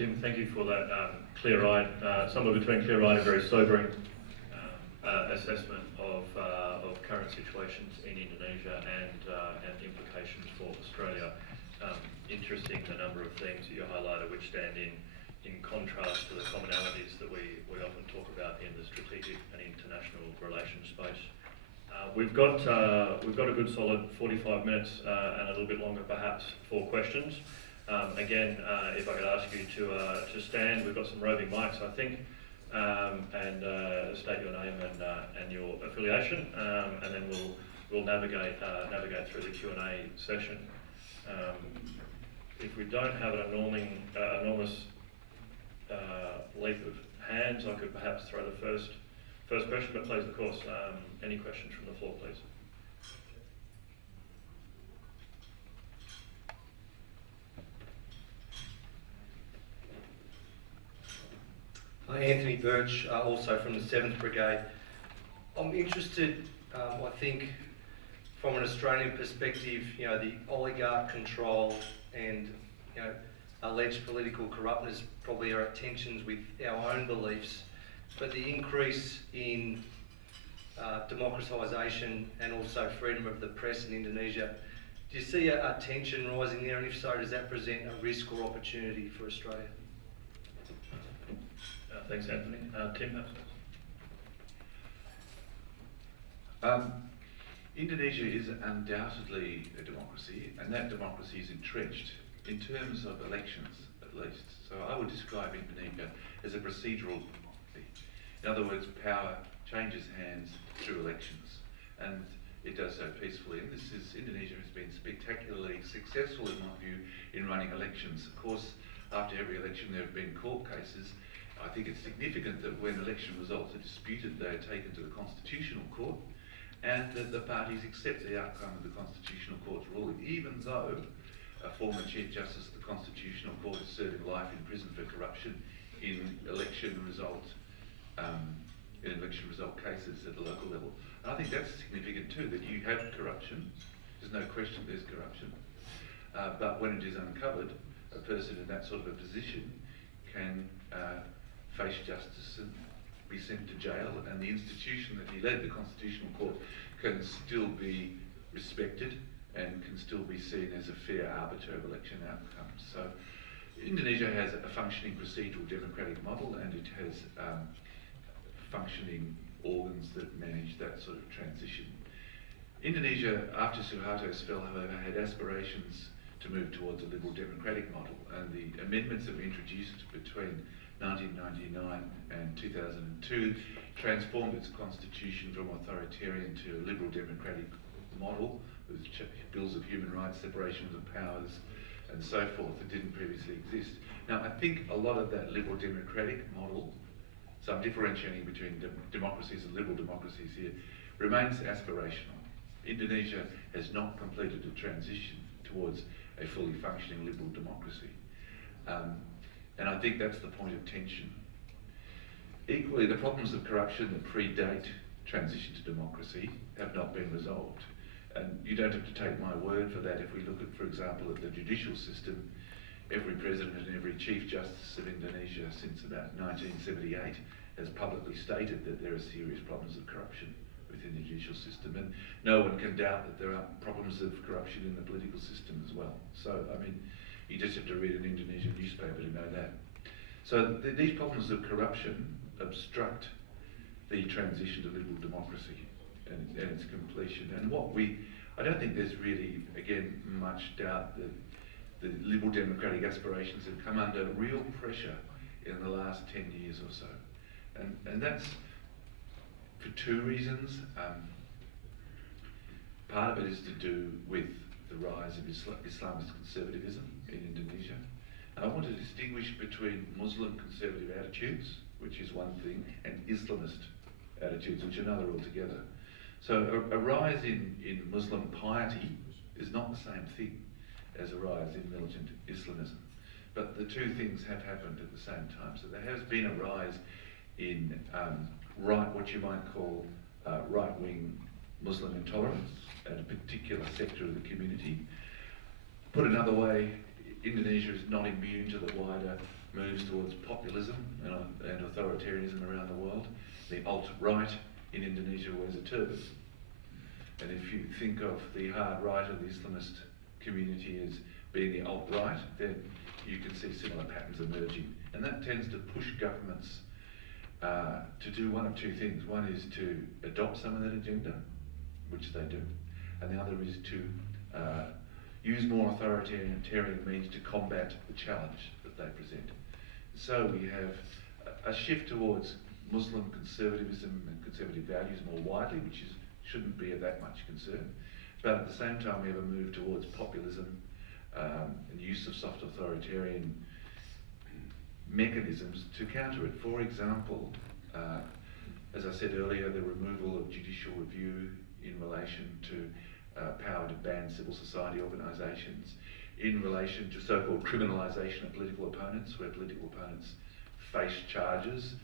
Tim, thank you for that clear-eyed, somewhere between clear-eyed and very sobering assessment of current situations in Indonesia and implications for Australia. Interesting the number of themes that you highlighted which stand in contrast to the commonalities that we often talk about in the strategic and international relations space. We've got a good solid 45 minutes and a little bit longer perhaps for questions. Again, if I could ask you to stand, we've got some roving mics, I think, and state your name and your affiliation, and then we'll navigate through the Q&A session. If we don't have an enormous leap of hands, I could perhaps throw the first question, but please, of course, any questions from the floor, please. Hi, Anthony Birch, also from the 7th Brigade. I'm interested, I think, from an Australian perspective, the oligarch control and, alleged political corruptness probably are at tensions with our own beliefs, but the increase in democratisation and also freedom of the press in Indonesia, do you see a tension rising there, and if so, does that present a risk or opportunity for Australia? Thanks, Anthony. Tim, Indonesia is undoubtedly a democracy, and that democracy is entrenched in terms of elections, at least. So I would describe Indonesia as a procedural democracy. In other words, power changes hands through elections, and it does so peacefully. And Indonesia has been spectacularly successful, in my view, in running elections. Of course, after every election there have been court cases. I think it's significant that when election results are disputed, they are taken to the Constitutional Court, and that the parties accept the outcome of the Constitutional Court's ruling, even though a former Chief Justice of the Constitutional Court is serving life in prison for corruption in election result cases at the local level. And I think that's significant too, that you have corruption. There's no question there's corruption. But when it is uncovered, a person in that sort of a position can face justice and be sent to jail, and the institution that he led, the Constitutional Court, can still be respected and can still be seen as a fair arbiter of election outcomes. So Indonesia has a functioning procedural democratic model, and it has functioning organs that manage that sort of transition. Indonesia, after Suharto's fell, however, had aspirations to move towards a liberal democratic model, and the amendments that were introduced between 1999 and 2002 transformed its constitution from authoritarian to a liberal democratic model with bills of human rights, separation of the powers, and so forth that didn't previously exist. Now, I think a lot of that liberal democratic model, so I'm differentiating between democracies and liberal democracies here, remains aspirational. Indonesia has not completed a transition towards a fully functioning liberal democracy. And I think that's the point of tension. Equally, the problems of corruption that predate transition to democracy have not been resolved. And you don't have to take my word for that. If we look at, for example, at the judicial system, every president and every Chief Justice of Indonesia since about 1978 has publicly stated that there are serious problems of corruption within the judicial system. And no one can doubt that there are problems of corruption in the political system as well. So, I mean, you just have to read an Indonesian newspaper to know that. So these problems of corruption obstruct the transition to liberal democracy and its completion. And I don't think there's really, again, much doubt that the liberal democratic aspirations have come under real pressure in the last 10 years or so. And that's for two reasons. Part of it is to do with the rise of Islamist conservatism in Indonesia. And I want to distinguish between Muslim conservative attitudes, which is one thing, and Islamist attitudes, which are another altogether. So a rise in Muslim piety is not the same thing as a rise in militant Islamism. But the two things have happened at the same time. So there has been a rise in what you might call right-wing Muslim intolerance at a particular sector of the community. Put another way, Indonesia is not immune to the wider moves towards populism and authoritarianism around the world. The alt-right in Indonesia wears a turban. And if you think of the hard right or the Islamist community as being the alt-right, then you can see similar patterns emerging. And that tends to push governments to do one of two things. One is to adopt some of that agenda, which they do, and the other is to use more authoritarian means to combat the challenge that they present. So we have a shift towards Muslim conservatism and conservative values more widely, which shouldn't be of that much concern. But at the same time, we have a move towards populism and use of soft authoritarian mechanisms to counter it. For example, as I said earlier, the removal of judicial review in relation to power to ban civil society organisations, in relation to so-called criminalisation of political opponents, where political opponents face charges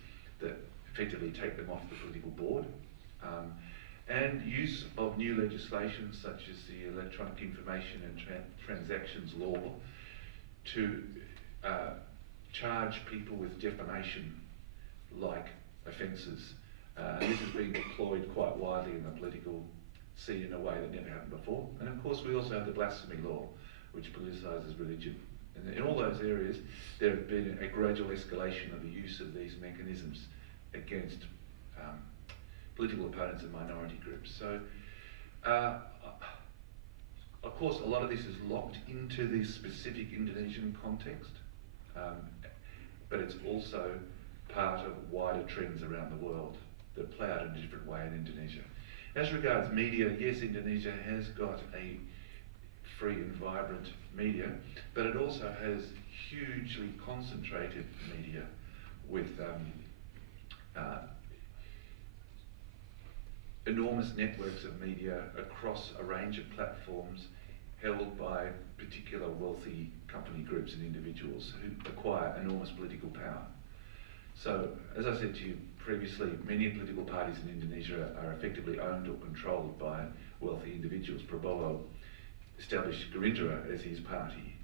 that effectively take them off the political board, and use of new legislation such as the Electronic Information and Transactions Law to charge people with defamation-like offences. This has been deployed quite widely in the political scene in a way that never happened before. And of course we also have the blasphemy law, which politicises religion. And in all those areas, there has been a gradual escalation of the use of these mechanisms against political opponents and minority groups. So, of course, a lot of this is locked into this specific Indonesian context, but it's also part of wider trends around the world that play out in a different way in Indonesia. As regards media, yes, Indonesia has got a free and vibrant media, but it also has hugely concentrated media with enormous networks of media across a range of platforms held by particular wealthy company groups and individuals who acquire enormous political power. So, as I said to you previously, many political parties in Indonesia are effectively owned or controlled by wealthy individuals. Prabowo established Gerindra as his party.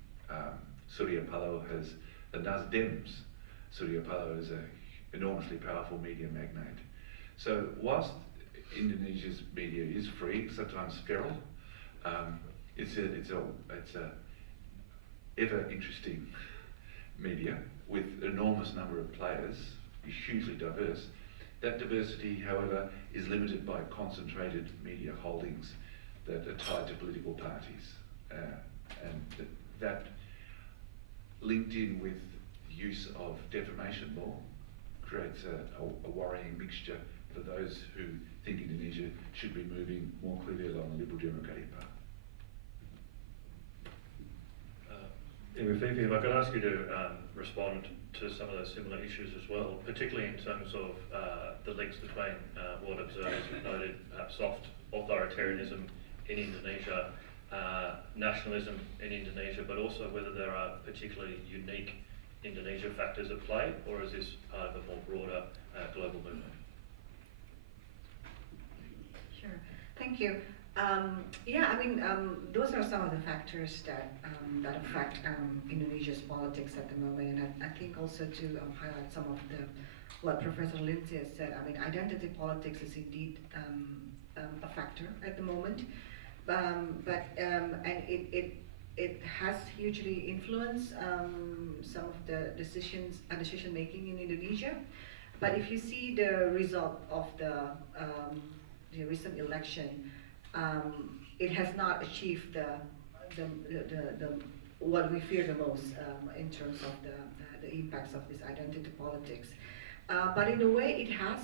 Surya Paloh has the Nasdems. Surya Paloh is an enormously powerful media magnate. So, whilst Indonesia's media is free, sometimes feral, it's a ever interesting media with an enormous number of players, hugely diverse. That diversity, however, is limited by concentrated media holdings that are tied to political parties, and that linked in with the use of defamation law creates a worrying mixture for those who think Indonesia should be moving more clearly along the liberal democratic path. Ibu Fifi, if I could ask you to respond to some of those similar issues as well, particularly in terms of the links between what observers have noted, perhaps soft authoritarianism in Indonesia, nationalism in Indonesia, but also whether there are particularly unique Indonesia factors at play, or is this part of a more broader global movement? Sure, thank you. Those are some of the factors that affect Indonesia's politics at the moment, and I think also to highlight some of what Professor Lindsay has said. I mean, identity politics is indeed a factor at the moment, and it has hugely influenced some of the decision making in Indonesia. But if you see the result of the recent election, it has not achieved the what we fear the most in terms of the impacts of this identity politics. But in a way, it has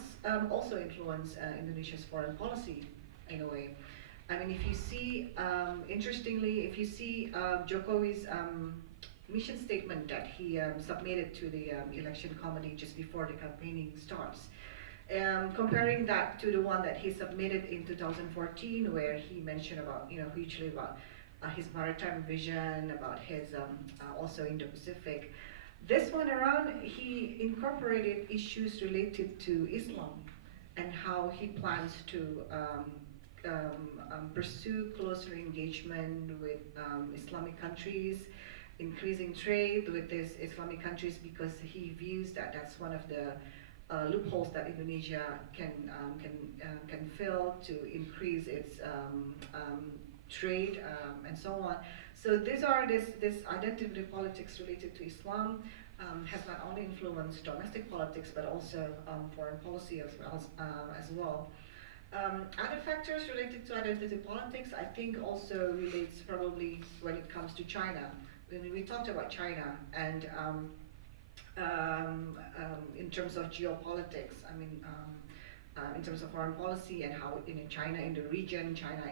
also influenced Indonesia's foreign policy in a way. I mean, if you see, interestingly, if you see Jokowi's mission statement that he submitted to the election committee just before the campaigning starts, comparing that to the one that he submitted in 2014, where he mentioned about, hugely about his maritime vision, about his also Indo-Pacific. This one around, he incorporated issues related to Islam and how he plans to pursue closer engagement with Islamic countries, increasing trade with these Islamic countries because he views that that's one of the loopholes that Indonesia can fill to increase its trade and so on. So these are this identity politics related to Islam has not only influenced domestic politics but also foreign policy as well. Other factors related to identity politics, I think, also relates probably when it comes to China. When we talked about China and in terms of geopolitics, I mean, in terms of foreign policy and how China in the region, China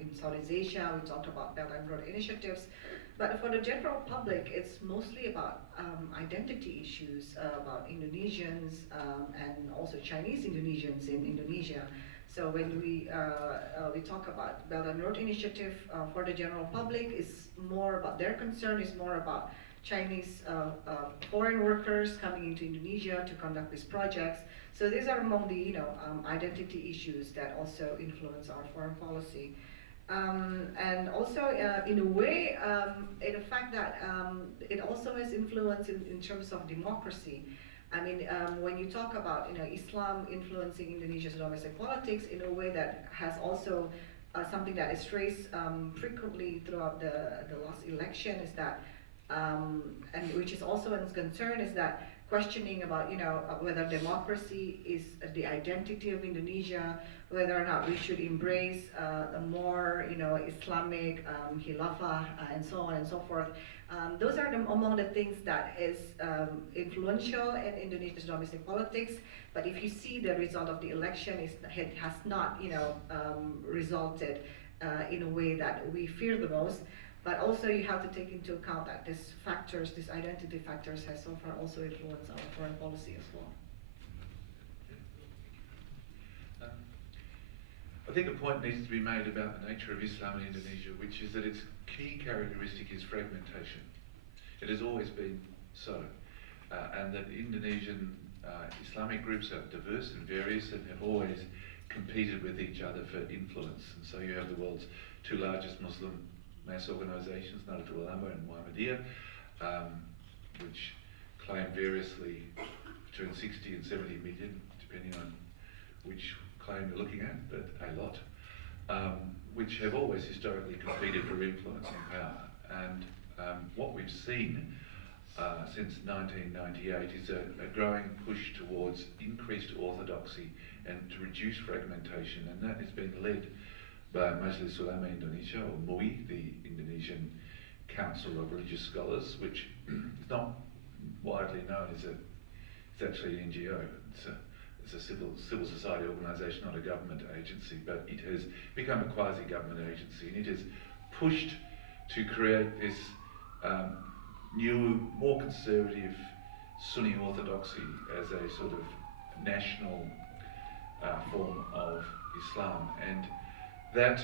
in Southeast Asia, we talked about Belt and Road initiatives. But for the general public, it's mostly about identity issues, about Indonesians and also Chinese Indonesians in Indonesia. So when we talk about Belt and Road initiative for the general public, is more about their concern is more about Chinese foreign workers coming into Indonesia to conduct these projects. So these are among the identity issues that also influence our foreign policy. And also, in a way, in the fact that it also has influence in terms of democracy. I mean, when you talk about Islam influencing Indonesia's domestic politics in a way that has also something that is raised frequently throughout the last election is that, and which is also a concern, is that questioning about whether democracy is the identity of Indonesia, whether or not we should embrace a more Islamic Khilafah and so on and so forth. Those are among the things that is influential in Indonesia's domestic politics. But if you see the result of the election, it has not resulted in a way that we fear the most. But also you have to take into account that these factors, these identity factors, has so far also influenced our foreign policy as well. I think a point needs to be made about the nature of Islam in Indonesia, which is that its key characteristic is fragmentation. It has always been so, and that Indonesian Islamic groups are diverse and various and have always competed with each other for influence. And so you have the world's two largest Muslim mass organisations, Nahdlatul Ulama and Muhammadiyah, which claim variously between 60 and 70 million, depending on which claim you're looking at, but a lot, which have always historically competed for influence and power. And what we've seen since 1998 is a growing push towards increased orthodoxy and to reduce fragmentation, and that is being led by Majelis Ulama Indonesia, or MUI, the Indonesian Council of Religious Scholars, which is not widely known as it's actually an NGO. It's a civil society organisation, not a government agency, but it has become a quasi-government agency, and it has pushed to create this new, more conservative Sunni orthodoxy as a sort of national form of Islam. And that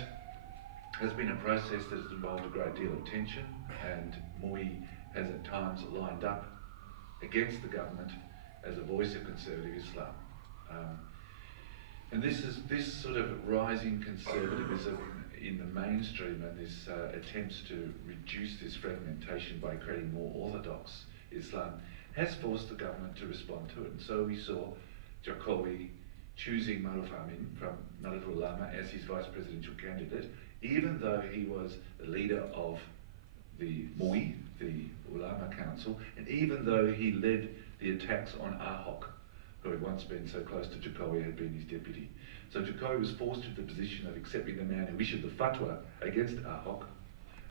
has been a process that has involved a great deal of tension, and MUI has at times lined up against the government as a voice of conservative Islam. And this sort of rising conservatism in the mainstream and this attempts to reduce this fragmentation by creating more orthodox Islam has forced the government to respond to it. And so we saw Jokowi choosing Maruf Amin from Nahdlatul Ulama as his vice presidential candidate, even though he was the leader of the MUI, the Ulama Council, and even though he led the attacks on Ahok, who had once been so close to Jokowi, had been his deputy. So Jokowi was forced to the position of accepting the man who issued the fatwa against Ahok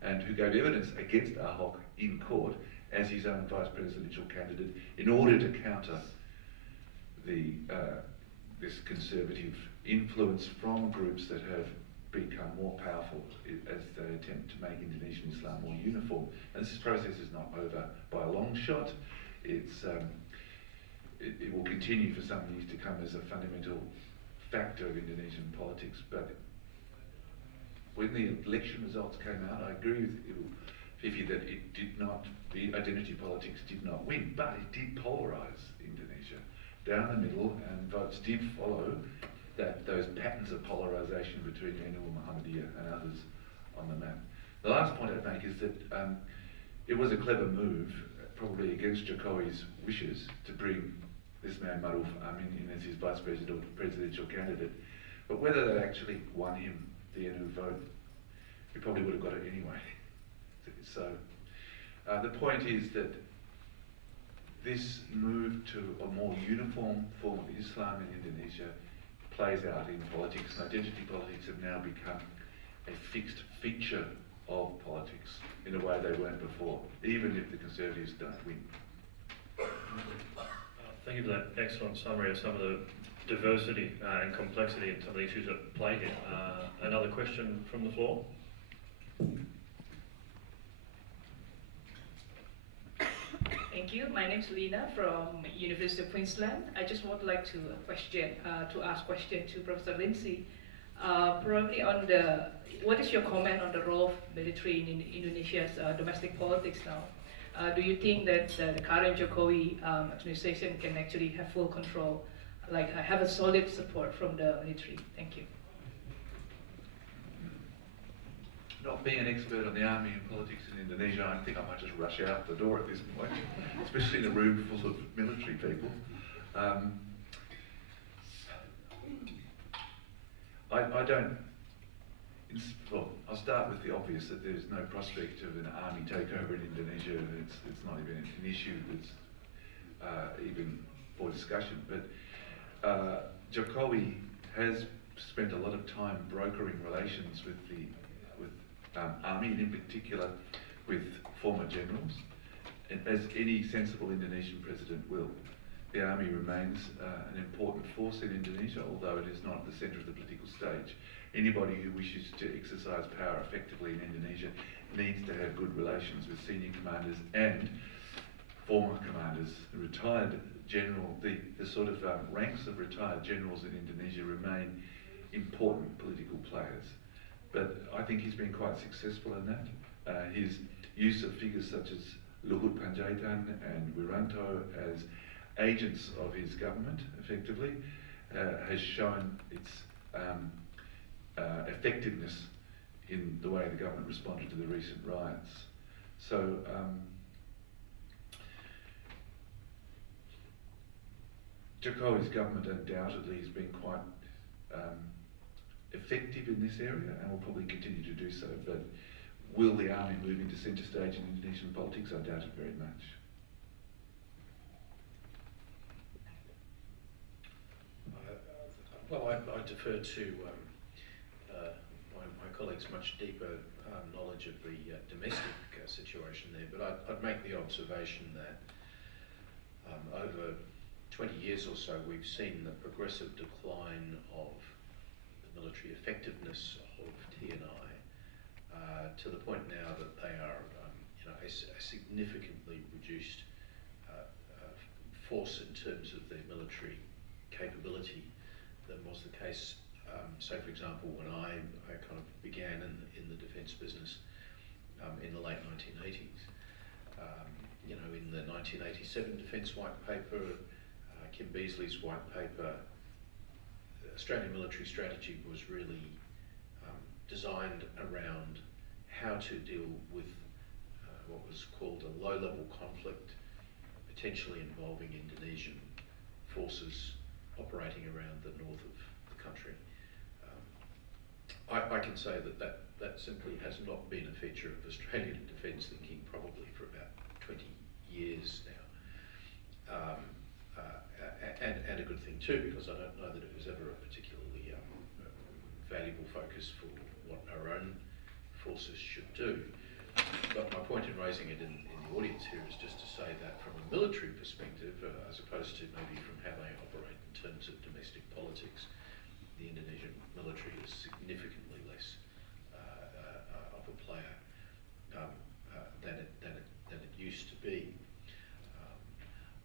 and who gave evidence against Ahok in court as his own vice presidential candidate in order to counter the this conservative influence from groups that have become more powerful as they attempt to make Indonesian Islam more uniform. And this process is not over by a long shot. It will continue for some years to come as a fundamental factor of Indonesian politics. But when the election results came out, I agree with Fifi that the identity politics did not win, but it did polarise Indonesia down the middle, and votes did follow those patterns of polarisation between NU, Muhammadiyah and others on the map. The last point I'd make is that it was a clever move, probably against Jokowi's wishes, to bring this man Maruf Amin in as his vice presidential candidate. But whether that actually won him the NU vote, he probably would have got it anyway. So the point is that this move to a more uniform form of Islam in Indonesia plays out in politics, and identity politics have now become a fixed feature of politics in a way they weren't before, even if the Conservatives don't win. Thank you for that excellent summary of some of the diversity and complexity and some of the issues at play here. Another question from the floor? Thank you. My name is Lina from University of Queensland. I just would like to ask question to Professor Lindsay. Probably on what is your comment on the role of military in Indonesia's domestic politics now? Do you think that the current Jokowi administration can actually have full control, like have a solid support from the military? Thank you. Not being an expert on the army and politics in Indonesia, I think I might just rush out the door at this point, especially in a room full of military people. I don't, well, I'll start with the obvious, that there's no prospect of an army takeover in Indonesia. It's not even an issue that's even for discussion. But Jokowi has spent a lot of time brokering relations with the army, and in particular with former generals, and as any sensible Indonesian president will. The army remains an important force in Indonesia, although it is not at the centre of the political stage. Anybody who wishes to exercise power effectively in Indonesia needs to have good relations with senior commanders and former commanders. The retired general, the sort of ranks of retired generals in Indonesia remain important political players. But I think he's been quite successful in that. His use of figures such as Luhut Panjaitan and Wiranto as agents of his government, effectively, has shown its effectiveness in the way the government responded to the recent riots. So Jokowi's government undoubtedly has been quite effective in this area and will probably continue to do so, but will the army move into centre stage in Indonesian politics? I doubt it very much. Well, I defer to my colleague's much deeper knowledge of the domestic situation there, but I'd make the observation that over 20 years or so we've seen the progressive decline of the military effectiveness of TNI to the point now that they are a significantly reduced force in terms of their military capability than was the case, say for example, when I kind of began in the defence business in the late 1980s. In the 1987 Defence White Paper, Kim Beazley's White Paper, Australian military strategy was really designed around how to deal with what was called a low-level conflict, potentially involving Indonesian forces operating around the north of the country. I can say that simply has not been a feature of Australian defence thinking probably for about 20 years now. And a good thing too, because I don't know that it was ever a particularly valuable focus for what our own forces should do. But my point in raising it in the audience here is just to say that from a military perspective, as opposed to maybe from how they operate in terms of domestic politics, the Indonesian military is significantly less of a player than it used to be.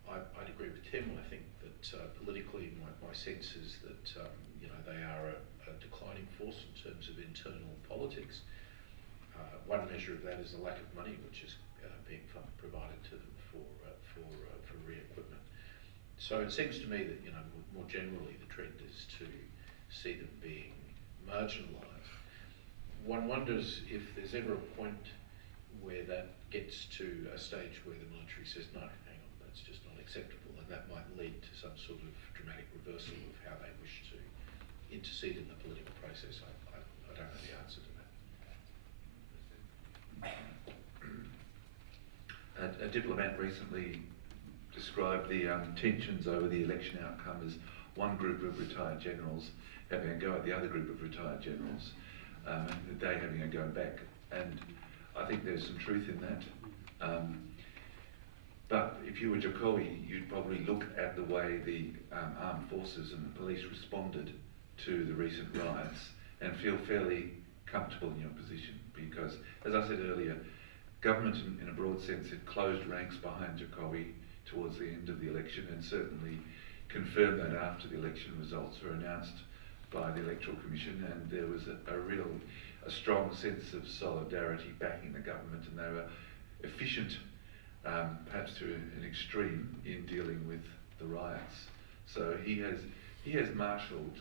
I'd agree with Tim. I think that politically, my sense is that they are a declining force in terms of internal politics. One measure of that is the lack of money which is being provided to them for re-equipment. So it seems to me that more generally the trend is to see them being marginalised. One wonders if there's ever a point where that gets to a stage where the military says, no, hang on, that's just not acceptable, and that might lead to some sort of dramatic reversal of how they wish to intercede in the political process. I don't know the answer to that. A diplomat recently described the tensions over the election outcome as one group of retired generals having a go at the other group of retired generals, and they having a go back. And I think there's some truth in that. But if you were Jokowi, you'd probably look at the way the armed forces and the police responded to the recent riots and feel fairly comfortable in your position, because, as I said earlier, government in a broad sense had closed ranks behind Jokowi towards the end of the election, and certainly confirmed that after the election results were announced by the Electoral Commission, and there was a strong sense of solidarity backing the government, and they were efficient, perhaps to an extreme, in dealing with the riots. So he has marshalled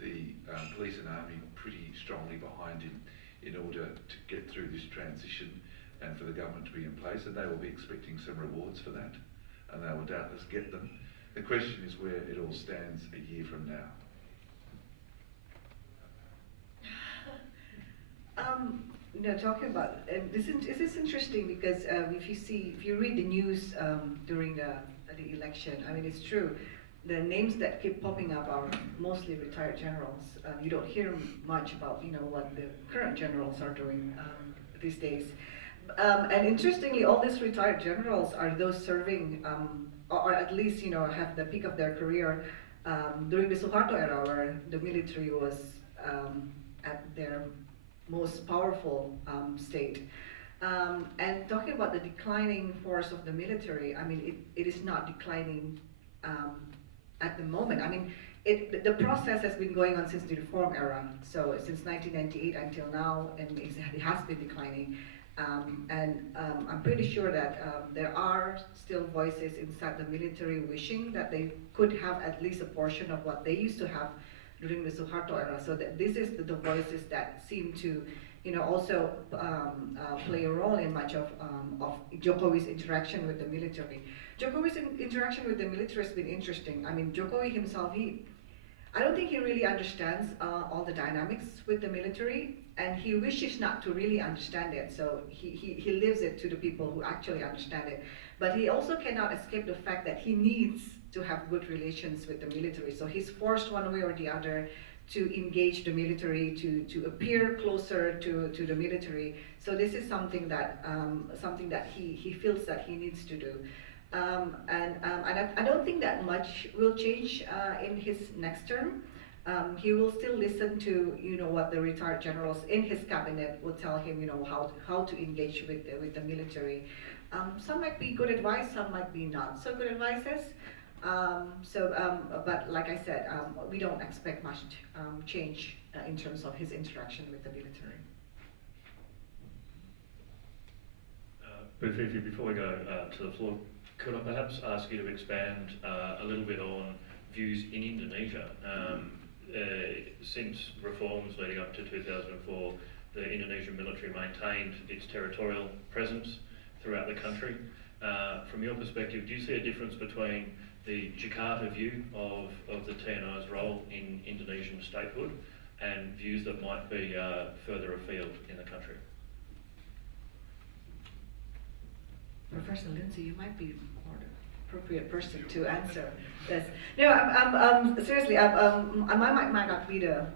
the police and army pretty strongly behind him in order to get through this transition and for the government to be in place, and they will be expecting some rewards for that, and they will doubtless get them. The question is where it all stands a year from now. Talking about this is interesting because if you read the news during the election, I mean, it's true. The names that keep popping up are mostly retired generals. You don't hear much about what the current generals are doing these days. And interestingly, all these retired generals are those serving, or at least have the peak of their career during the Suharto era, where the military was at their most powerful state. And talking about the declining force of the military, I mean, it is not declining at the moment. I mean, the process has been going on since the reform era, so since 1998 until now, and it has been declining. I'm pretty sure that there are still voices inside the military wishing that they could have at least a portion of what they used to have during the Suharto era. So this is the voices that seem to, also play a role in much of Jokowi's interaction with the military. Jokowi's interaction with the military has been interesting. I mean, Jokowi himself, I don't think he really understands all the dynamics with the military, and he wishes not to really understand it. So he leaves it to the people who actually understand it. But he also cannot escape the fact that he needs to have good relations with the military. So he's forced one way or the other to engage the military, to appear closer to the military. So this is something that he feels that he needs to do. And I don't think that much will change in his next term. He will still listen to what the retired generals in his cabinet will tell him, how to engage with the military. Some might be good advice, some might be not so good advices. But like I said, we don't expect much change in terms of his interaction with the military. But Fifi, before we go to the floor, could I perhaps ask you to expand a little bit on views in Indonesia? Since reforms leading up to 2004, the Indonesian military maintained its territorial presence throughout the country. From your perspective, do you see a difference between the Jakarta view of the TNI's role in Indonesian statehood and views that might be further afield in the country? Professor Lindsay, you might be more the appropriate person to answer this. No, I'm seriously, I might not be the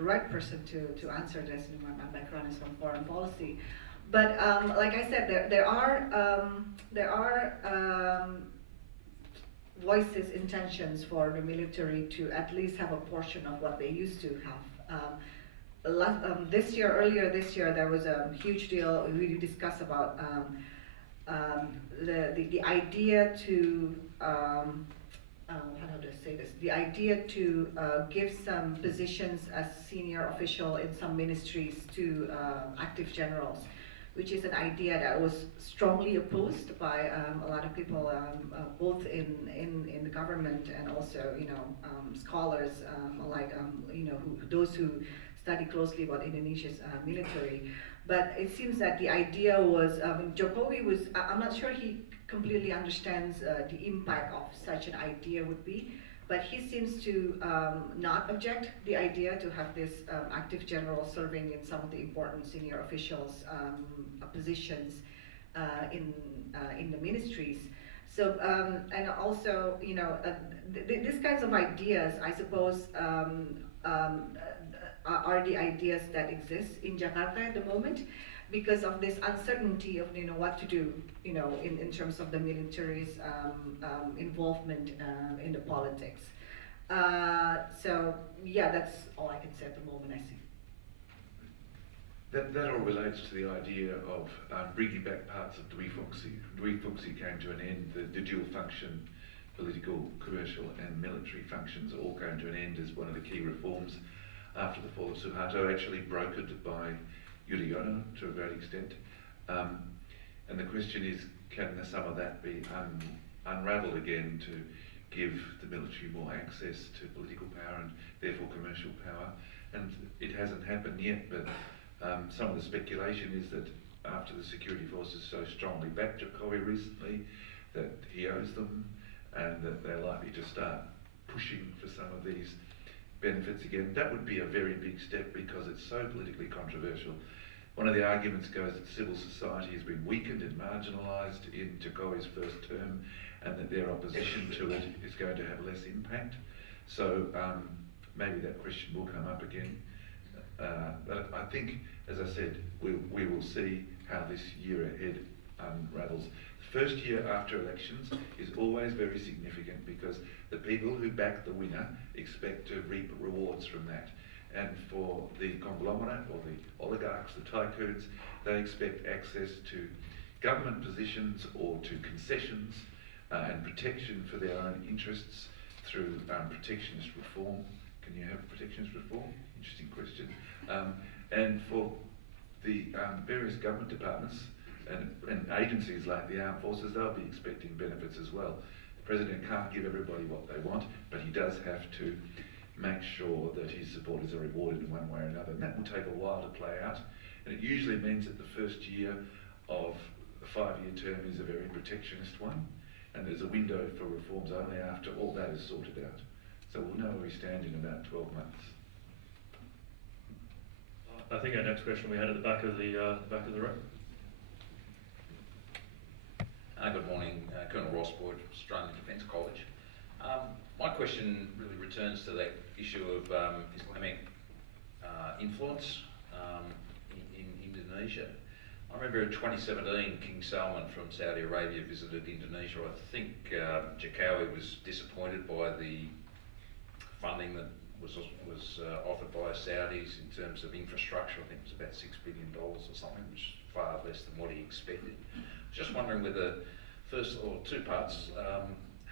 right person to answer this. My background is from foreign policy, but like I said, there are voices, intentions for the military to at least have a portion of what they used to have. Earlier this year, there was a huge deal. We discussed about the idea to how do I say this? The idea to give some positions as senior official in some ministries to active generals, which is an idea that was strongly opposed by a lot of people, both in the government and also scholars those who study closely about Indonesia's military. But it seems that the idea was, Jokowi was, I'm not sure he completely understands the impact of such an idea would be, but he seems to not object the idea to have this active general serving in some of the important senior officials positions in the ministries. So and also, these kinds of ideas, I suppose, are the ideas that exist in Jakarta at the moment, because of this uncertainty of what to do, in terms of the military's involvement in the politics. So yeah, that's all I can say at the moment. I see. That all relates to the idea of bringing back parts of Dwi Fungsi. Dwi Fungsi came to an end, the dual function, political, commercial and military functions all came to an end as one of the key reforms after the fall of Suharto, actually brokered by Yudhoyono to a great extent. And the question is, can some of that be unravelled again to give the military more access to political power and therefore commercial power? And it hasn't happened yet, but some of the speculation is that after the security forces so strongly backed Jokowi recently, that he owes them and that they're likely to start pushing for some of these benefits again. That would be a very big step because it's so politically controversial. One of the arguments goes that civil society has been weakened and marginalised in Jokowi's first term and that their opposition to it is going to have less impact. So maybe that question will come up again. But I think, as I said, we will see how this year ahead unravels. The first year after elections is always very significant because the people who back the winner expect to reap rewards from that. And for the conglomerate or the oligarchs, the tycoons, they expect access to government positions or to concessions and protection for their own interests through protectionist reform. Can you have protectionist reform? Interesting question. And for the various government departments and agencies like the armed forces, they'll be expecting benefits as well. The president can't give everybody what they want, but he does have to make sure that his supporters are rewarded in one way or another. And that will take a while to play out. And it usually means that the first year of a 5-year term is a very protectionist one. And there's a window for reforms only after all that is sorted out. So we'll know where we stand in about 12 months. I think our next question we had at the back of the room. Good morning, Colonel Ross Boyd, Australian Defence College. My question really returns to that issue of Islamic influence in Indonesia. I remember in 2017, King Salman from Saudi Arabia visited Indonesia. I think Jokowi was disappointed by the funding that was offered by Saudis in terms of infrastructure. I think it was about $6 billion or something, which is far less than what he expected. Just wondering whether, first, or two parts,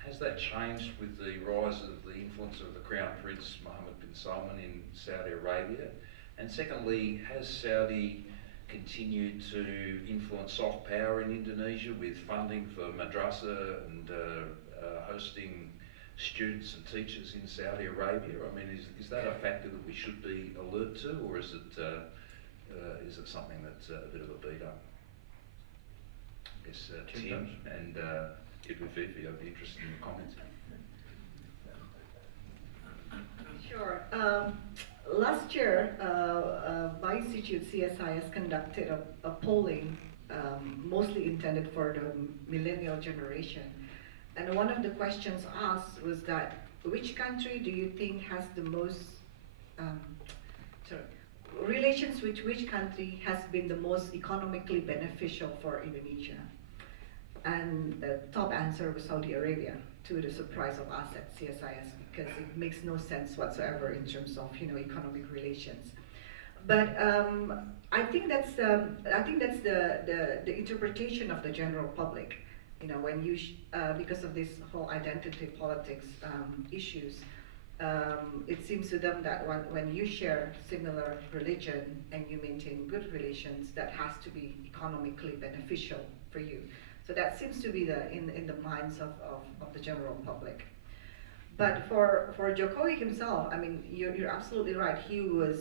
has that changed with the rise of the influence of the Crown Prince Mohammed bin Salman in Saudi Arabia? And secondly, has Saudi continued to influence soft power in Indonesia with funding for madrasa and hosting students and teachers in Saudi Arabia? I mean, is that a factor that we should be alert to, or is it something that's a bit of a beat up? I guess Tim and Ibu Fifi, I'd be interested in your comments. Sure. Last year, my institute, CSIS, conducted a polling mostly intended for the millennial generation. And one of the questions asked was that, which country do you think has the most, relations with which country has been the most economically beneficial for Indonesia? And the top answer was Saudi Arabia, to the surprise of us at CSIS, because it makes no sense whatsoever in terms of economic relations. But I think that's the interpretation of the general public. When you because of this whole identity politics issues, it seems to them that when you share similar religion and you maintain good relations, that has to be economically beneficial for you. So that seems to be in the minds of the general public. But for Jokowi himself, I mean, you're absolutely right. He was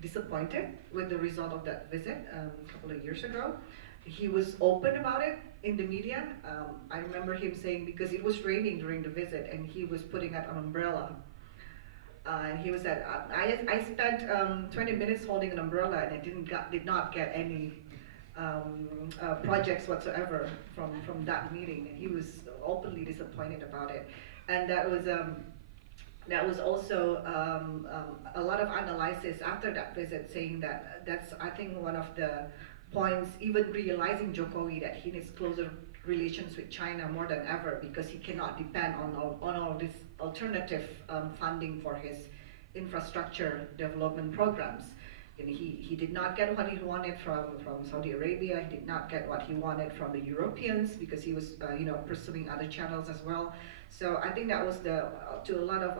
disappointed with the result of that visit a couple of years ago. He was open about it in the media. I remember him saying, because it was raining during the visit and he was putting out an umbrella. And he was said, I spent 20 minutes holding an umbrella and I did not get any projects whatsoever from that meeting. And he was openly disappointed about it. And that was also a lot of analysis after that visit, saying that that's, I think, one of the points, even realizing Jokowi that he needs closer relations with China more than ever, because he cannot depend on all this alternative funding for his infrastructure development programs. And he did not get what he wanted from Saudi Arabia. He did not get what he wanted from the Europeans, because he was pursuing other channels as well. So I think that was to a lot of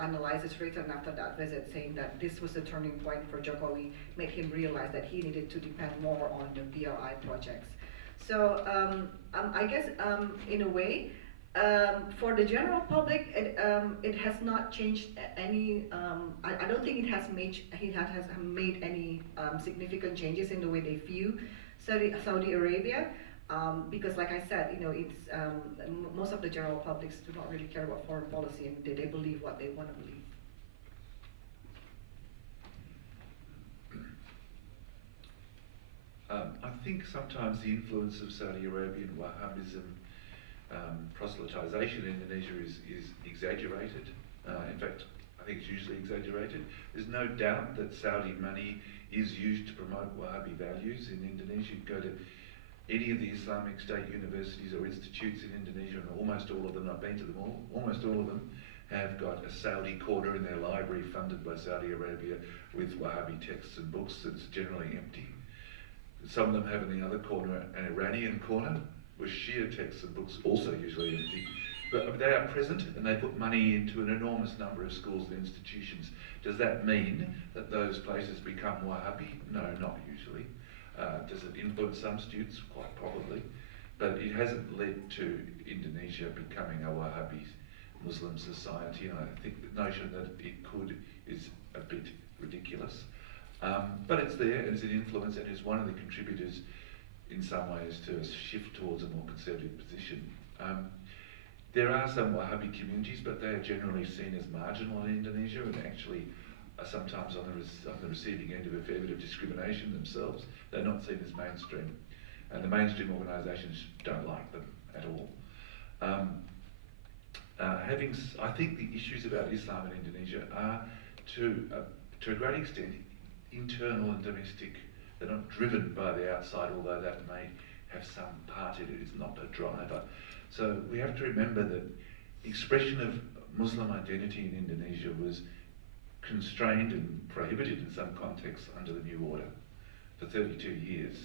analysis written after that visit, saying that this was the turning point for Jokowi, made him realize that he needed to depend more on the BRI projects. So I guess in a way, for the general public, it has not changed any. I don't think it has made any significant changes in the way they view Saudi Arabia. Because, like I said, it's most of the general publics do not really care about foreign policy, and they believe what they want to believe. I think sometimes the influence of Saudi Arabian Wahhabism proselytization in Indonesia is exaggerated. In fact, I think it's usually exaggerated. There's no doubt that Saudi money is used to promote Wahhabi values in Indonesia. You go to any of the Islamic State universities or institutes in Indonesia, and almost all of them, I've been to them all, almost all of them have got a Saudi corner in their library funded by Saudi Arabia with Wahhabi texts and books that's generally empty. Some of them have in the other corner an Iranian corner with Shia texts and books, also usually empty. But they are present and they put money into an enormous number of schools and institutions. Does that mean that those places become Wahhabi? No, not usually. Does it influence some students? Quite probably. But it hasn't led to Indonesia becoming a Wahhabi Muslim society, and I think the notion that it could is a bit ridiculous. But it's there, and it's an influence, and is one of the contributors in some ways to a shift towards a more conservative position. There are some Wahhabi communities, but they are generally seen as marginal in Indonesia, and actually are sometimes on the receiving end of a fair bit of discrimination themselves. They're not seen as mainstream, and the mainstream organisations don't like them at all. I think the issues about Islam in Indonesia are, to a great extent, internal and domestic. They're not driven by the outside, although that may have some part in it. It's not a driver. So we have to remember that expression of Muslim identity in Indonesia was constrained and prohibited in some contexts under the New Order. For 32 years,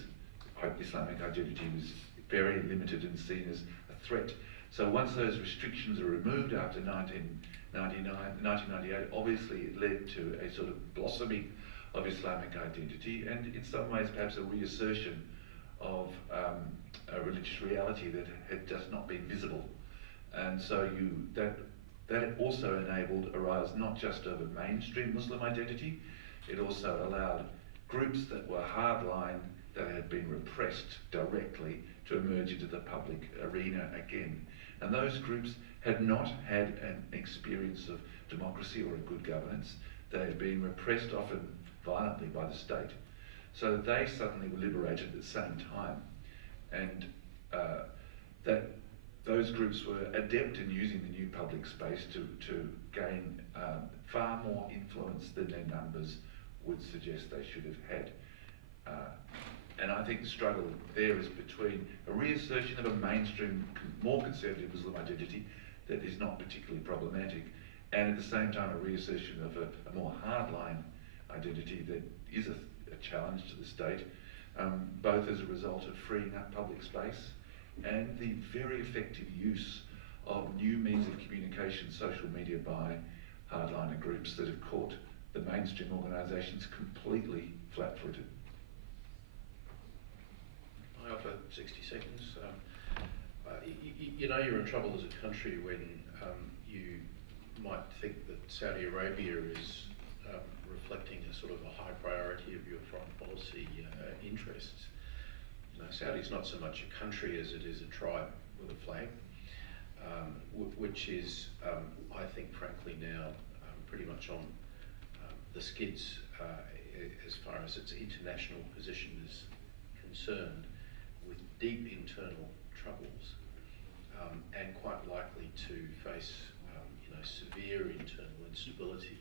Islamic identity was very limited and seen as a threat. So once those restrictions are removed after 1998, obviously it led to a sort of blossoming of Islamic identity, and in some ways perhaps a reassertion of a religious reality that had just not been visible. And so that also enabled a rise not just of a mainstream Muslim identity, it also allowed groups that were hardline, that had been repressed directly, to emerge into the public arena again. And those groups had not had an experience of democracy or a good governance. They had been repressed, often violently, by the state. So they suddenly were liberated at the same time. And that those groups were adept in using the new public space to gain far more influence than their numbers would suggest they should have had. And I think the struggle there is between a reassertion of a mainstream, more conservative Muslim identity that is not particularly problematic, and at the same time a reassertion of a more hardline identity that is a challenge to the state, both as a result of freeing up public space and the very effective use of new means of communication, social media, by hardliner groups that have caught the mainstream organisations completely flat-footed. I offer 60 seconds. You know you're in trouble as a country when you might think that Saudi Arabia is reflecting a sort of a high priority of your foreign policy interests. You know, Saudi's not so much a country as it is a tribe with a flag, which is, I think, frankly now pretty much on the skids as far as its international position is concerned, with deep internal troubles, and quite likely to face you know, severe internal instability,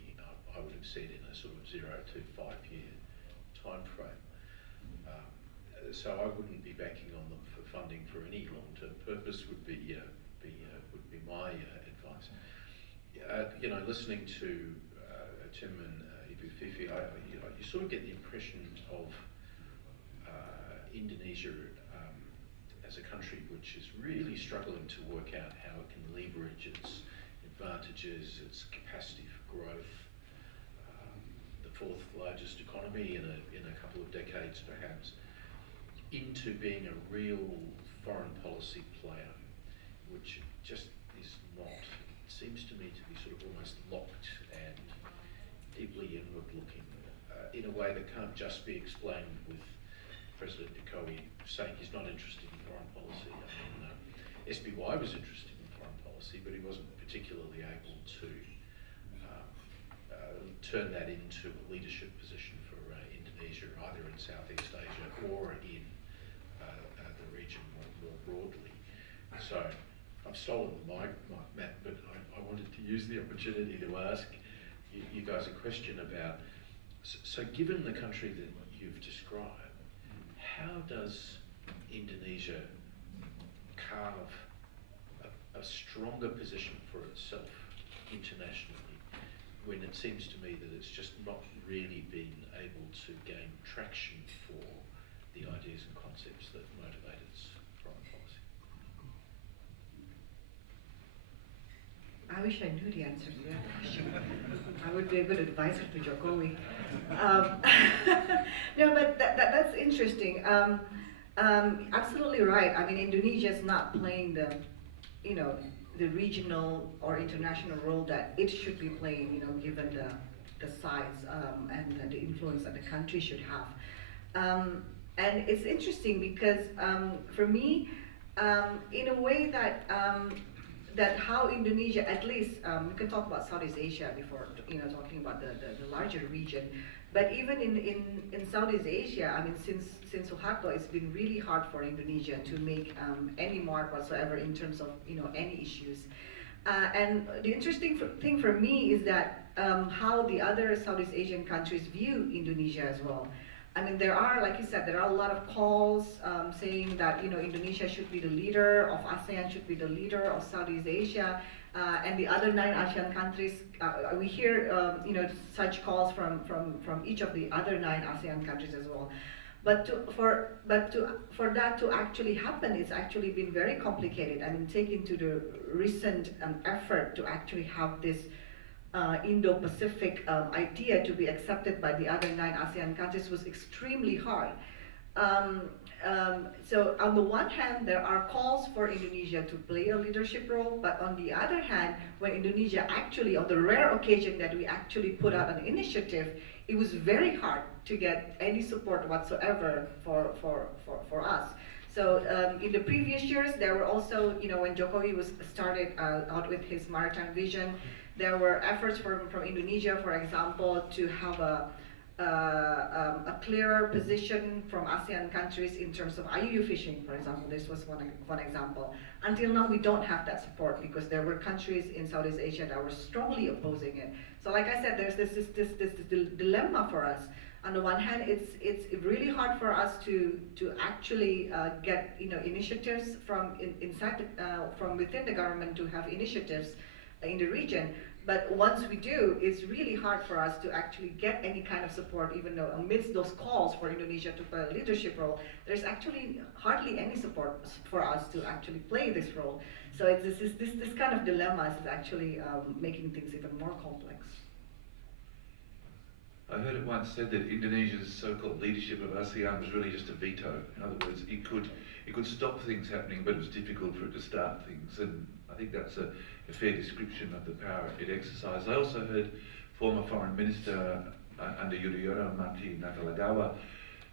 I would have said, in a sort of 0 to 5 year time frame. So I wouldn't be banking on them for funding for any long-term purpose. Would be my advice. You know, listening to Tim and Ibu Fifi, you sort of get the impression of Indonesia as a country which is really struggling to work out how it can leverage its advantages, its capacity for growth, the fourth largest economy in a couple of decades perhaps, into being a real foreign policy player, which just is not, it seems to me to be sort of almost locked and deeply inward looking, in a way that can't just be explained with President Jokowi saying he's not interested in foreign policy. I mean, SBY was interested in foreign policy, but he wasn't particularly able to turn that into a leadership position for Indonesia, either in Southeast Asia or in the region more broadly. So I've stolen the mic, Matt, but I wanted to use the opportunity to ask you guys a question about, so given the country that you've described, how does Indonesia carve a stronger position for itself internationally, when it seems to me that it's just not really been able to gain traction for the ideas and concepts that motivate its foreign policy? I wish I knew the answer to that question. I would be a good advisor to Jokowi. No, but that's interesting. Absolutely right. I mean, Indonesia is not playing the, you know, the regional or international role that it should be playing, you know, given the size and the influence that the country should have. And it's interesting because for me, in a way that that how Indonesia, at least, we can talk about Southeast Asia before, you know, talking about the larger region. But even in Southeast Asia, I mean, since Suharto, it's been really hard for Indonesia to make any mark whatsoever in terms of, you know, any issues. And the interesting thing for me is that how the other Southeast Asian countries view Indonesia as well. I mean, there are, like you said, there are a lot of calls saying that, you know, Indonesia should be the leader of ASEAN, should be the leader of Southeast Asia, and the other 9 ASEAN countries. We hear, you know, such calls from each of the other 9 ASEAN countries as well. But for that to actually happen, it's actually been very complicated. I mean, take into the recent effort to actually have this Indo-Pacific idea to be accepted by the other 9 ASEAN countries was extremely hard. So on the one hand, there are calls for Indonesia to play a leadership role, but on the other hand, when Indonesia actually, on the rare occasion that we actually put out an initiative, it was very hard to get any support whatsoever for us. So in the previous years, there were also, you know, when Jokowi was started out with his maritime vision, there were efforts from Indonesia, for example, to have a clearer position from ASEAN countries in terms of IUU fishing, for example. This was one example. Until now, we don't have that support because there were countries in Southeast Asia that were strongly opposing it. So like I said, there's this dilemma for us. On the one hand, it's really hard for us to actually get, you know, initiatives from from within the government to have initiatives in the region. But once we do, it's really hard for us to actually get any kind of support, even though amidst those calls for Indonesia to play a leadership role, there's actually hardly any support for us to actually play this role. So it's this kind of dilemma is actually making things even more complex. I heard it once said that Indonesia's so-called leadership of ASEAN was really just a veto. In other words, it could stop things happening, but it was difficult for it to start things. And I think that's a fair description of the power it exercised. I also heard former Foreign Minister under Yudhoyono Mati Nakalagawa,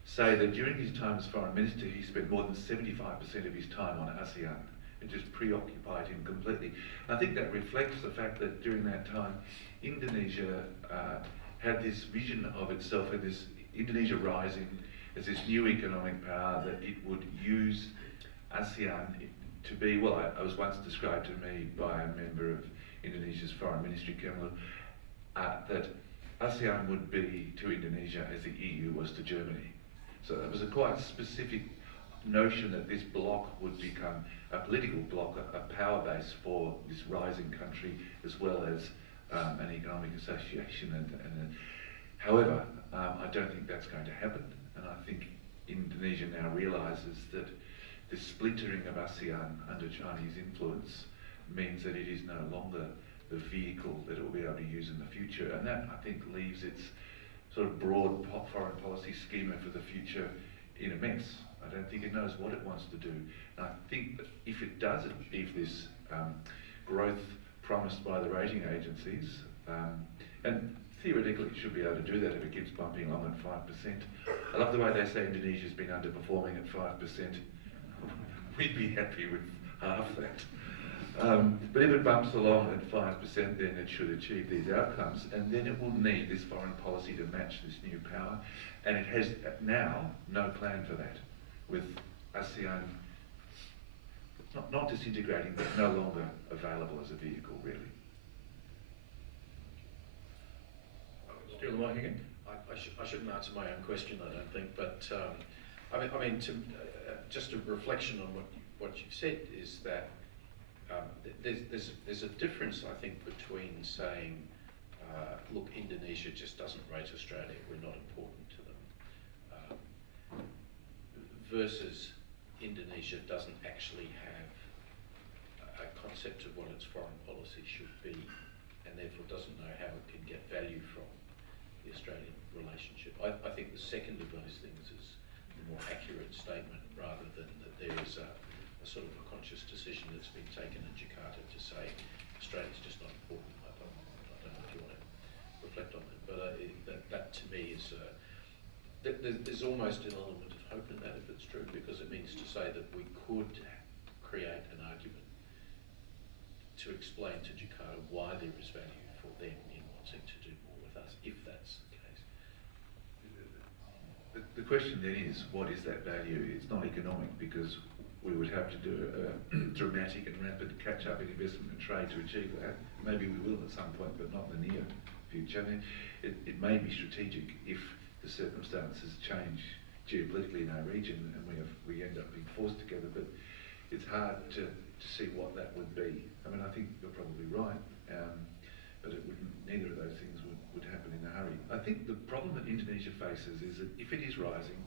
say that during his time as foreign minister, he spent more than 75% of his time on ASEAN. It just preoccupied him completely. I think that reflects the fact that during that time, Indonesia had this vision of itself, and this Indonesia rising as this new economic power, that it would use ASEAN to be, well, I was once described to me by a member of Indonesia's foreign ministry, that ASEAN would be to Indonesia as the EU was to Germany. So it was a quite specific notion that this bloc would become a political bloc, a power base for this rising country, as well as an economic association. However, I don't think that's going to happen, and I think Indonesia now realises that the splintering of ASEAN under Chinese influence means that it is no longer the vehicle that it will be able to use in the future, and that, I think, leaves its sort of broad foreign policy schema for the future in a mess. I don't think it knows what it wants to do. And I think that if it does achieve this growth promised by the rating agencies, and theoretically it should be able to do that if it keeps bumping along at 5%. I love the way they say Indonesia's been underperforming at 5%. We'd be happy with half that. But if it bumps along at 5%, then it should achieve these outcomes, and then it will need this foreign policy to match this new power, and it has now no plan for that, with ASEAN not disintegrating, but no longer available as a vehicle, really. Steal the mic again. I shouldn't answer my own question, I don't think, but just a reflection on what you've said is that there's a difference, I think, between saying, look, Indonesia just doesn't rate Australia, we're not important to them, versus Indonesia doesn't actually have a concept of what its foreign policy should be, and therefore doesn't know how it can get value from the Australian relationship. I think the second of those things is the more accurate statement, rather than that there is a sort of a conscious decision that's been taken in Jakarta to say Australia's just not important. I don't know if you want to reflect on that, but that to me is there's almost an element of hope in that if it's true, because it means to say that we could create an argument to explain to Jakarta why there is value for them in wanting to do more with us, if that's the case. The question then is, what is that value? It's not economic, because we would have to do a dramatic and rapid catch-up in investment and trade to achieve that. Maybe we will at some point, but not in the near future. I mean, it may be strategic if the circumstances change geopolitically in our region and we end up being forced together, but it's hard to see what that would be. I mean, I think you're probably right, but neither of those things would happen in a hurry. I think the problem that Indonesia faces is that if it is rising,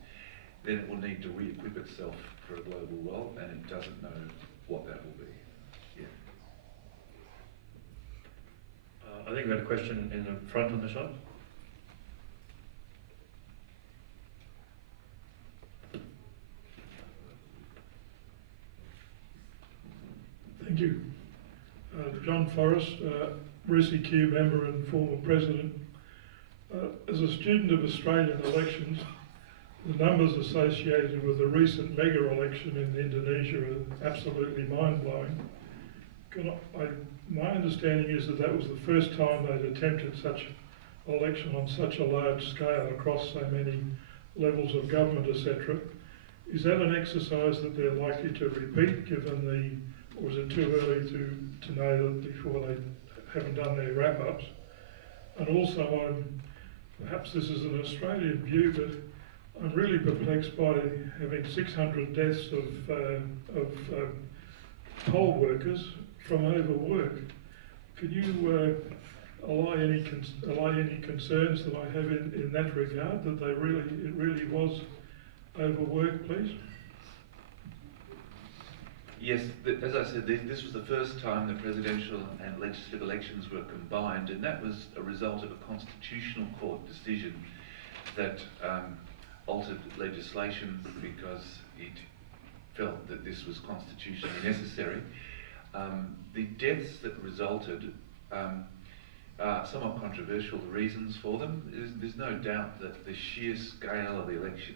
then it will need to re-equip itself for a global world, and it doesn't know what that will be. Yeah. I think we had a question in the front on the side. Thank you. John Forrest, RCQ member and former president. As a student of Australian elections, the numbers associated with the recent mega election in Indonesia are absolutely mind-blowing. My understanding is that was the first time they'd attempted such an election on such a large scale across so many levels of government, etc. Is that an exercise that they're likely to repeat, given or is it too early to know that before they haven't done their wrap-ups? And also, perhaps this is an Australian view, but I'm really perplexed by having 600 deaths of poll workers from overwork. Could you allay any concerns that I have in that regard, that it really was overwork, please? Yes, as I said, this was the first time the presidential and legislative elections were combined, and that was a result of a constitutional court decision that altered legislation because it felt that this was constitutionally necessary. The deaths that resulted somewhat controversial, the reasons for them. There's no doubt that the sheer scale of the election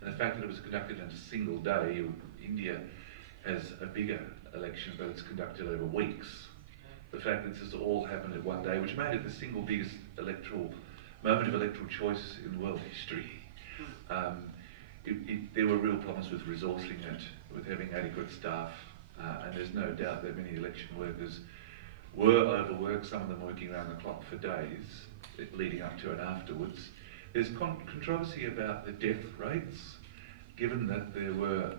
and the fact that it was conducted in a single day, India has a bigger election, but it's conducted over weeks. The fact that this has all happened in one day, which made it the single biggest moment of electoral choice in world history. There were real problems with resourcing it, with having adequate staff, and there's no doubt that many election workers were overworked, some of them working around the clock for days, leading up to and afterwards. There's controversy about the death rates, given that there were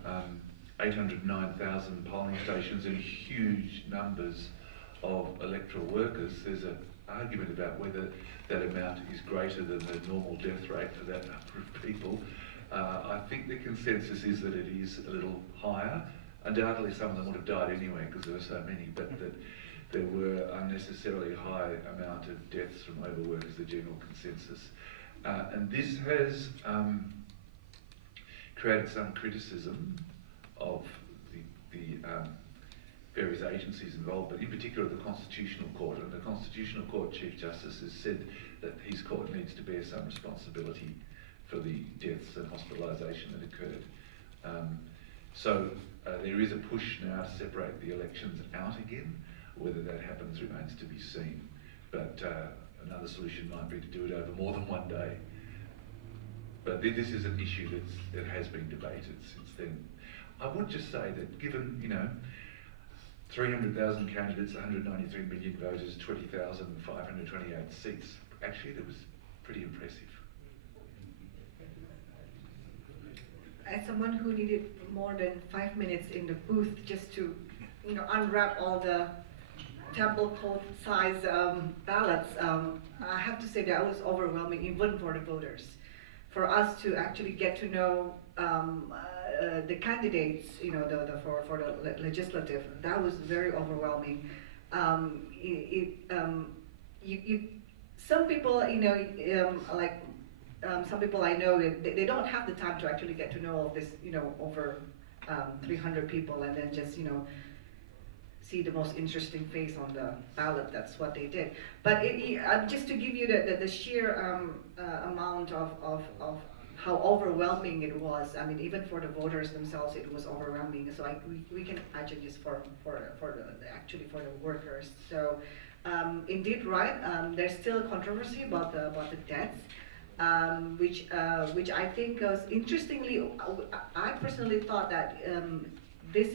809,000 polling stations and huge numbers of electoral workers. There's an argument about whether that amount is greater than the normal death rate for that number of people. I think the consensus is that it is a little higher. Undoubtedly some of them would have died anyway because there were so many, but that there were unnecessarily high amount of deaths from overwork is the general consensus. And this has created some criticism of the various agencies involved, but in particular the Constitutional Court. And the Constitutional Court Chief Justice has said that his court needs to bear some responsibility for the deaths and hospitalisation that occurred. So there is a push now to separate the elections out again. Whether that happens remains to be seen. But another solution might be to do it over more than one day. But this is an issue that has been debated since then. I would just say that given, 300,000 candidates, 193 million voters, 20,528 seats, actually that was pretty impressive. As someone who needed more than 5 minutes in the booth just to, unwrap all the tablecloth size ballots, I have to say that was overwhelming even for the voters. For us to actually get to know the candidates, for the legislative, that was very overwhelming. Some people, some people I know, they don't have the time to actually get to know all this, over 300 people and then just, see the most interesting face on the ballot. That's what they did. But just to give you the sheer amount of how overwhelming it was. I mean, even for the voters themselves, it was overwhelming. So we can imagine just for the workers. So indeed, right. There's still controversy about the deaths. Which I think was interestingly, I personally thought that this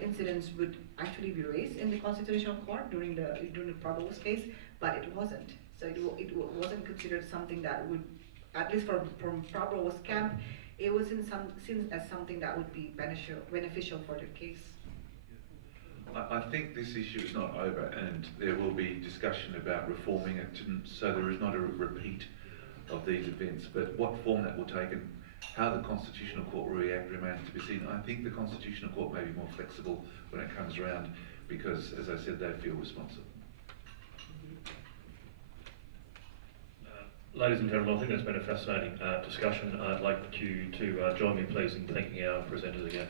incidents would actually be raised in the Constitutional Court during the Prabowo's case, but it wasn't. So it wasn't considered something that would, at least from Prabowo's camp, it wasn't seen as something that would be beneficial for the case. I think this issue is not over, and there will be discussion about reforming it so there is not a repeat of these events. But what form that will take and how the Constitutional Court will react remains to be seen. I think the Constitutional Court may be more flexible when it comes around because, as I said, they feel responsible. Ladies and gentlemen, I think that's been a fascinating discussion. I'd like you to join me, please, in thanking our presenters again.